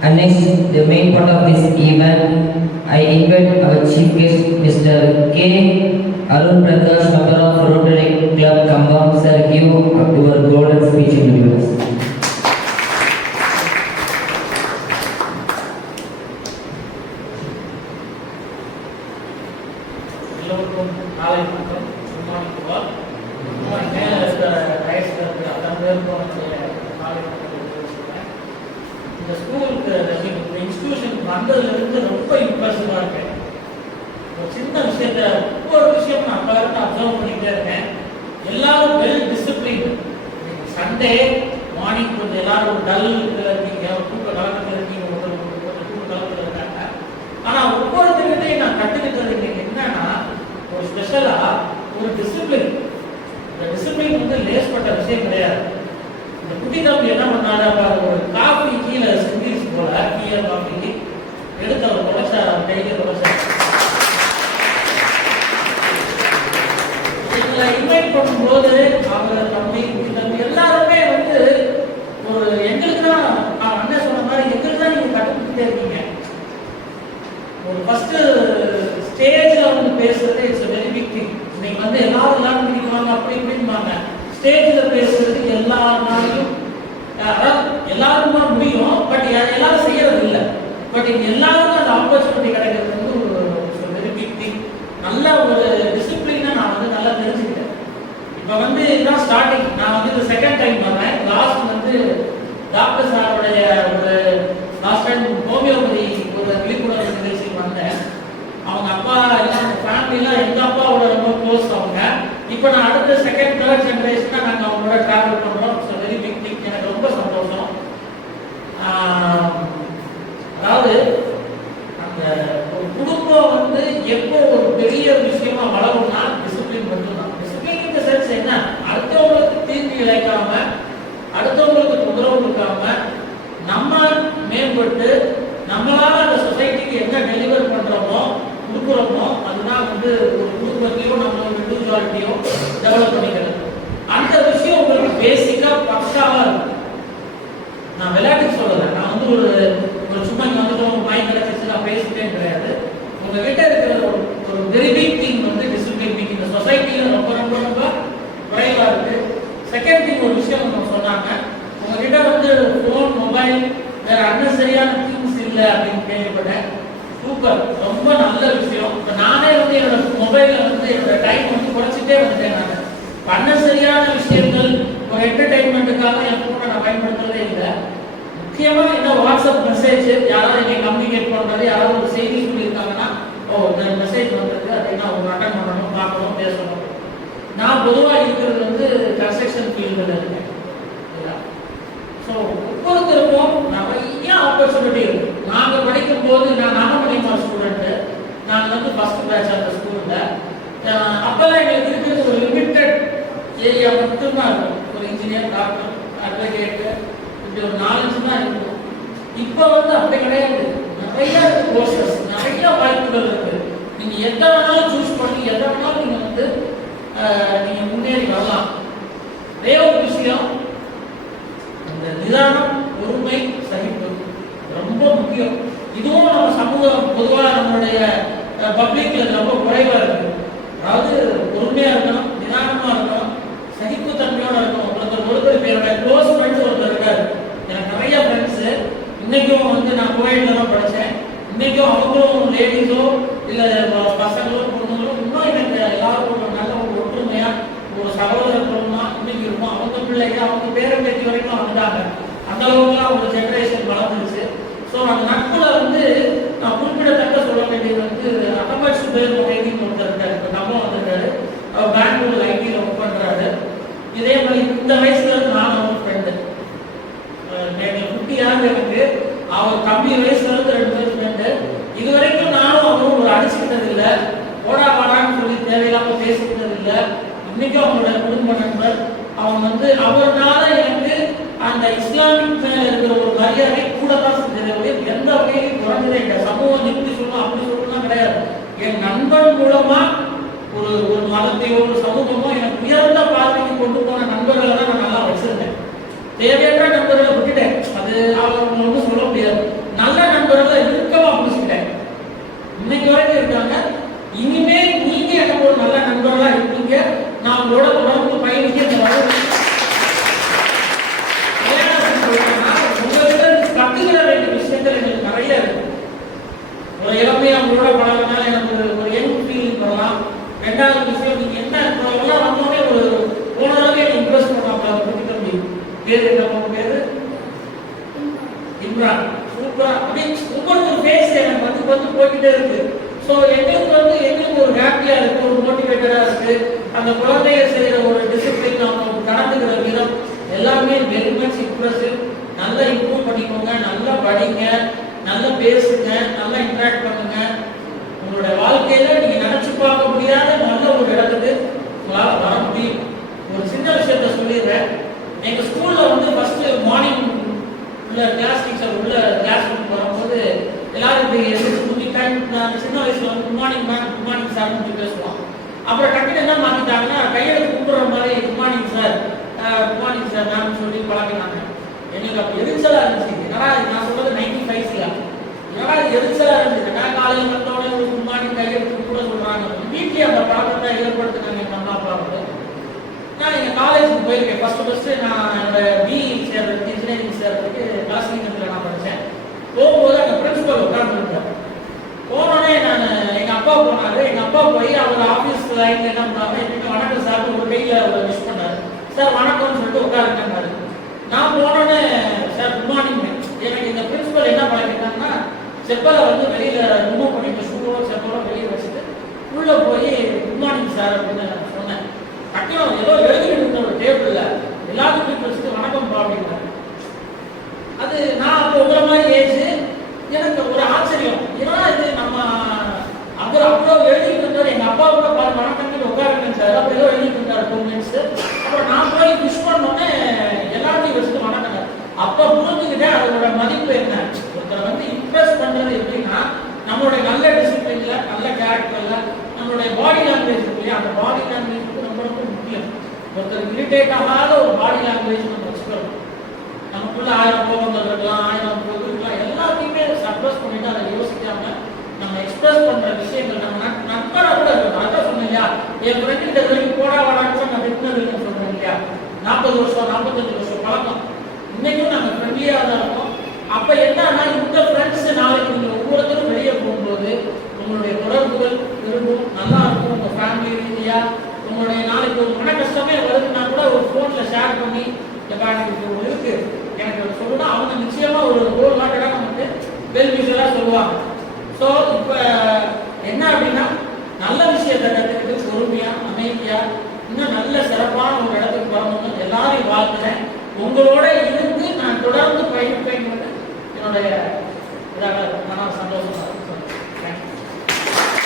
And next, the main part of this event, I invite our chief guest, Mr. K. Arun Prakash, member of Rotary Club Kambam, sir, give your golden speech in the US. இந்த ஸ்கூலுக்கு இந்த இன்ஸ்டிடியூஷனுக்கு வந்ததுலேருந்து ரொம்ப இம்ப்ரெசிவாக இருக்கேன். ஒரு சின்ன விஷயத்த ஒவ்வொரு விஷயம் நான் அப்போ அப்சர்வ் பண்ணிகிட்டே இருக்கேன். எல்லாரும் வெல் டிசிப்ளின். சண்டே மார்னிங் கொஞ்சம் எல்லாரும் டல் இருக்கீங்க, தூக்க கலக்கத்தில் இருக்கீங்க, தூக்க கலக்கத்தில் இருக்காங்க. ஆனால் ஒவ்வொருத்தருக்கிட்டையும் நான் கற்றுக்கிட்டது இன்னைக்கு என்னன்னா, ஒரு ஸ்பெஷலாக ஒரு டிசிப்ளின். இந்த டிசிப்ளின் வந்து லேஸ்பட்ட விஷயம் கிடையாது. இந்த குட்டி தம்பி என்ன பண்ணாரு, ஒரு காஃபி கீழே சிந்திச்சு போல கீழே காஃபி எடுத்து அவர் தொலைச்சார், அவர் கையில தொலைச்சார். எங்களை இன்வைட் பண்ணும்போது அவர் தம்பி குட்டி தம்பி எல்லாருமே வந்து ஒரு எங்களுக்கு தான், நான் அண்ணன் சொன்ன மாதிரி எங்களுக்கு தான் நீங்க கற்றுக்கிட்டே இருக்கீங்க. ஒரு ஃபர்ஸ்ட் ஸ்டேஜ்ல வந்து பேசுறது இட்ஸ் வெரி பிக் திங். இன்னைக்கு வந்து எல்லாரும் பிடிக்குவாங்க, அப்படி இப்படின்பாங்க. ஸ்டேஜில் பேசுறது எல்லா நாளையும் எல்லாருக்குமா முடியும், பட் எல்லாரும் செய்யறது இல்லை. பட் இங்க எல்லாருக்கும் அந்த ஆப்பர்ச்சுனிட்டி கிடைக்கிறது வந்து ஒரு வெரி பிக் திங். நல்ல ஒரு டிசிப்ளினை நான் வந்து நல்லா தெரிஞ்சுக்கிட்டேன். இப்போ வந்து இதுதான் ஸ்டார்டிங். நான் வந்து இது செகண்ட் டைம் வரேன். லாஸ்ட் வந்து டாக்டர் சாருடைய ஒரு லாஸ்ட் டைம் ஹோமியோபதி ஒரு விழிப்புணர்வு நிகழ்ச்சிக்கு வந்தேன். அவங்க அப்பா எல்லாம் ஃபேமிலிலாம் எங்கள் அப்பாவோட ரொம்ப க்ளோஸ் அவங்க. இப்போ நான் அடுத்த செகண்ட் தேர்ட் ஜென்ரேஷனாக நாங்கள் அவங்களோட ட்ராவல் பண்ணுறோம். So very big thing. எனக்கு ரொம்ப சந்தோஷம். அதாவது அந்த ஒரு குடும்பம் வந்து எப்போ ஒரு பெரிய விஷயமா வளரும்னா டிசிப்ளின் மட்டும்தான். டிசிப்ளின் இந்த சென்ஸ் என்ன, அடுத்தவங்களுக்கு தீர்வு இழைக்காம, அடுத்தவங்களுக்கு தொந்தரவு கொடுக்காம, நம்ம மேம்பட்டு நம்மளால அந்த சொசைட்டிக்கு என்ன டெலிவர் பண்றோமோ கொடுக்குறோமோ அதுதான் வந்து ஒரு குடும்பத்தையோ நம்மளோட இண்டிவிஜுவாலிட்டியோ டெவலப் பண்ணிக்கிறது. அந்த விஷயம் உங்களுக்கு பேசிக்கா பக்காவா இருக்கும். நான் விளையாட்டுக்கு சொல்லலை, நான் வந்து ஒரு சும்மா இங்கே வந்து ஒரு மைண்ட் கிடைச்சிச்சு நான் பேசிட்டேன் கிடையாது. உங்ககிட்ட இருக்கிற ஒரு வெரி பிக் திங் வந்து டிசிப்ளின் திங் இந்த சொசைட்டியில் ரொம்ப ரொம்ப ரொம்ப குறைவா இருக்கு. செகண்ட் திங் ஒரு விஷயம் நம்ம சொன்னாங்க, உங்ககிட்ட வந்து ஃபோன் மொபைல் வேற அன்னசரியான திங்ஸ் இல்லை அப்படின்னு கேள்விப்பட்டேன். சூப்பர், ரொம்ப நல்ல விஷயம். இப்போ நானே வந்து என்னோட மொபைலில் வந்து என்னோட டைம் வந்து குறைச்சிட்டே வந்துட்டேன். நான் அன்னசரியான விஷயங்கள் ஒரு என்டர்டைன்மெண்ட்டுக்காக என் ஃபோனை நான் பயன்படுத்துறதே இல்லை. முக்கியமாக என்ன வாட்ஸ்அப் மெசேஜ், யாராவது என்னை கம்யூனிகேட் பண்ணுறது, யாராவது ஒரு செய்தி சொல்லியிருக்காங்கன்னா இந்த மெசேஜ் வந்திருக்கு அப்படின்னா அவங்க அட்டன் பண்ணணும், பார்க்கணும், பேசணும். நான் பொதுவாக இருக்கிறது வந்து கன்ஸ்ட்ரக்ஷன் ஃபீல்டில் இருக்கேன். ஸோ ஒவ்வொருத்தருக்கும் நிறைய ஆப்பர்ச்சுனிட்டி இருக்கு. நாங்கள் படிக்கும் போது நான் நாகமணிமா ஸ்டூடெண்ட்டு, நாங்கள் வந்து ஃபர்ஸ்ட் பேட்ச் அந்த ஸ்கூலில். அப்போல்லாம் எங்களுக்கு இருக்கிறது ஒரு லிமிட்டட் ஏரியா மட்டும்தான் இருக்கும். ஒரு இன்ஜினியர், டாக்டர், அட்வொகேட்டு, இப்படி ஒரு 4 தான் இருக்கும். இப்போ வந்து அப்படி கிடையாது. நிறைய கோர்சஸ், நிறைய வாய்ப்புகள் இருக்கு. நீங்கள் எதை வேணாலும் சூஸ் பண்ணி எதை வேணாலும் நீங்கள் வந்து நீங்கள் முன்னேறி வரலாம். ஒரே ஒரு விஷயம், இந்த நிதானம், பொறுமை, சகிப்பு ரொம்ப முக்கியம். இதுவும் நம்ம சமூகம் பொதுவாக நம்மளுடைய பப்ளிக்ல ரொம்ப குறைவா இருக்கு. அதாவது பொறுமையா இருக்கணும், நிதானமா இருக்கணும், சகிப்பு தன்மையோட இருக்கணும். ஒருத்தர் என்னோட க்ளோஸ் ஃப்ரெண்ட்ஸ் ஒருத்தர் இருக்காரு. எனக்கு நிறைய ஃப்ரெண்ட்ஸ் இன்னைக்கும் வந்து நான் கோயில்ல தான் படித்தேன். இன்னைக்கும் அவங்களும் லேடிஸோ இல்லை பசங்களோ பொண்ணுங்களோ இன்னும் எனக்கு எல்லாரும் ஒரு நல்ல ஒரு ஒற்றுமையா ஒரு சகோதரத்துவமா இன்னைக்கு இருக்கும். அவங்க பிள்ளைங்க அவங்க பேரம்பேத்தி வரைக்கும் வந்துட்டாங்க. அந்த அளவுக்குலாம் ஒரு ஜெனரேஷன் வளர்ந்துருச்சு. ஸோ அந்த நட்புல வந்து நான் குறிப்பிடத்தக்க சொல்ல வேண்டியது வந்து அகமது சுபேர் மொஹைதீன் ஒருத்தர் இருக்காரு. இப்போ நம்ம வந்திருக்காரு. அவர் பெங்களூர் ஐடியில் ஒர்க் பண்ணுறாரு. இதே மாதிரி இந்த வயசுல இருந்து நான் அவர் ஃப்ரெண்டு. குட்டியாக இருக்கு. அவர் கம்மி வயசுல இருந்து 2 பேர் ஃப்ரெண்டு. இது வரைக்கும் நானும் அவரும் ஒரு அடிச்சுக்கிட்டது இல்லை, ஓடா வாடான்னு சொல்லி தேவையில்லாம பேசிக்கிட்டது இல்லை. இன்னைக்கும் அவங்களோட குடும்ப நண்பர். அவங்க வந்து அவர்னால எனக்கு அந்த இஸ்லாமிக் மேல இருக்கிற ஒரு மரியாதை கூட தான் செஞ்சது. எந்த வகையிலும் குறைஞ்சதே இல்லை. சமூகம் இப்படி சொல்லணும் அப்படி சொல்லணும் கிடையாது. என் நண்பன் மூலமா ஒரு மதத்தையோ ஒரு சமூகமோ எனக்கு உயர்ந்த பார்வைக்கு கொண்டு போன நண்பர்களை தான் நான் நல்லா வச்சிருந்தேன். தேவையற்ற நண்பர்களை விட்டுட்டேன். அது அவங்க ஒன்றும் சொல்ல முடியாது. சூப்பரா அப்படி ஒவ்வொரு ஃபேஸ் எனக்கு வந்து போய்கிட்டே இருக்கு. ஸோ எங்களுக்கு ஒரு ஹாப்பியா இருக்கு, ஒரு மோட்டிவேட்டடா இருக்கு. அந்த குழந்தைய செய்யற ஒரு டிசிப்ளின், அவங்க நடந்துக்கிற விதம் எல்லாமே வெரி மச் இம்ப்ரெசிவ். நல்லா இம்ப்ரூவ் பண்ணிக்கோங்க, நல்லா படிங்க, நல்லா பேசுங்க, நல்லா இன்டராக்ட் பண்ணுங்க. உங்களோட வாழ்க்கையில நீங்க நினைச்சு பார்க்க முடியாத நல்ல ஒரு இடத்துக்கு உங்களால வர முடியும். ஒரு சின்ன விஷயத்த சொல்லிடுறேன். எங்க ஸ்கூல்ல வந்து ஃபர்ஸ்ட் மார்னிங் உள்ள கிளாஸ் டீச்சர் உள்ள கிளாஸ் ரூம் வரும்போது எல்லாரும் இப்படி எதிர்த்து டைம் சின்ன வயசுல வந்து good morning ma'am, good morning சார்னு பேசுவோம். அப்புறம் டக்குனு என்ன மாத்திட்டாங்கன்னா கையெழுத்து கூப்பிடுற மாதிரி good morning sir, good morning sir ma'am சொல்லி பழகினாங்க. எங்களுக்கு அப்போ எரிச்சலா இருந்துச்சு. என்னடா நான் சொல்றது 95ல, என்னடா எரிச்சலா இருந்துச்சு. நான் காலையில் வந்தோட ஒரு குட் மார்னிங் கையெழுத்து கூட சொல்றாங்க. வீட்லயே அந்த பழக்கத்தை ஏற்படுத்தினாங்க எங்க அம்மா அப்பா வந்து. நான் எங்க காலேஜுக்கு போயிருக்கேன். ஃபர்ஸ்ட் நான் என்னோட பிஇ சேர்றதுக்கு, இன்ஜினியரிங் சேர்றதுக்கு கலாஸ்ரீங்கத்தில் நான் படித்தேன். போகும்போது அந்த பிரின்சிபல் உட்கார்ந்துருந்தார். போனோடனே நான் எங்க அப்பா போனாரு. எங்க அப்பா போய் அவர் ஆபீஸ் லைன்ல என்ன பண்ணாங்க, எப்பயுமே வணக்கம் சார் ஒரு கையில விஷ் பண்ணாரு. சார் வணக்கம்னு சொல்லிட்டு உட்காருங்கன்னாரு. நான் போனோடனே சார் குட் மார்னிங். எனக்கு இந்த பிரின்சிபல் என்ன பழகிட்டாங்கன்னா, செப்பலை வந்து வெளியில ரிமூவ் பண்ணிட்டு ஷூவோ செப்பலோ வெளியே வச்சுட்டு உள்ள போய் குட் மார்னிங் சார் அப்படின்னு சொன்னேன். கட்டியம் ஏதோ எழுதிட்டு இருந்த ஒரு டேபிள்ல எல்லாத்துக்கும் வச்சுட்டு வணக்கம் பா அப்படின்னாரு. அது நான் அப்போ உங்களை மாதிரி ஏஜ், எனக்கு ஒரு ஆச்சரியம். ஏன்னா இது நம்ம அவ்வளோ எழுதிட்டு இருந்தாரு. எங்க அப்பா கூட பாரு வணக்கம் உட்காருங்க சார் அப்போ ஏதோ எழுதிட்டு இருந்தாரு 2 மினிட்ஸ். அப்புறம் நான் போய் விஷ் பண்ணோன்னே எல்லாத்தையும் வச்சுட்டு வணக்கம். அப்போ புரிஞ்சுக்கிட்டேன் அதோட மதிப்பு என்ன. ஒருத்தரை வந்து இம்ப்ரெஸ் பண்றது எப்படின்னா, நம்மளுடைய நல்ல டிசிப்ளின்ல, நல்ல கேரக்டர்ல, நம்மளுடைய பாடி லாங்குவேஜ் இருக்கு இல்லையா, அந்த பாடி லாங்குவேஜ் ரொம்ப ரொம்ப முக்கியம். ஒருத்தர் இரிட்டேட் ஆகாத ஒரு பாடி லாங்குவேஜ் நம்ம வச்சுக்கணும். நமக்குள்ள 1000 கோபங்கள் இருக்கலாம், 1000 இருக்கலாம், எல்லாத்தையுமே சப்ரஸ் பண்ணிட்டு அதை யோசிக்காம நம்ம எக்ஸ்பிரஸ் பண்ற விஷயங்கள் நம்ம நண்பராக கூட இருக்கணும். அதான் சொன்னேன் இல்லையா, என் ஃப்ரெண்டு கிட்ட வரைக்கும் போடா வரான்னு நான் திட்டினதுன்னு சொல்றேன் இல்லையா. 40 வருஷம் 45 வருஷம் பழக்கம், இன்னைக்கும் நாங்கள் ஃப்ரெண்ட்லியாக தான் இருக்கோம். அப்ப என்னன்னா இந்த ஃப்ரெண்ட்ஸ் நாளைக்கு நீங்க ஒவ்வொருத்தரும் வெளியே போகும்போது உங்களுடைய தொடர்புகள் இருக்கும், நல்லா இருக்கும். உங்க ஃபேமிலி ரீதியா உங்களுடைய நாளைக்கு ஒரு மன கஷ்டமே வருதுன்னா கூட ஒரு ஃபோன்ல ஷேர் பண்ணி எப்பா எனக்கு ஒன்று இருக்கு எனக்கு சொல்லுனா அவங்க நிச்சயமா ஒரு ஹோல் ஹார்ட்டடா நமக்கு வெல் விஷயலா சொல்லுவாங்க. ஸோ இப்போ என்ன அப்படின்னா, நல்ல விஷயத்தை கற்றுக்கிட்டு பொறுமையா அமைதியா இன்னும் நல்ல சிறப்பான ஒரு இடத்துக்கு வரணும்னு எல்லாரையும் வாழ்த்துறேன். உங்களோட இருந்து நான் தொடர்ந்து பயணிப்பேன்.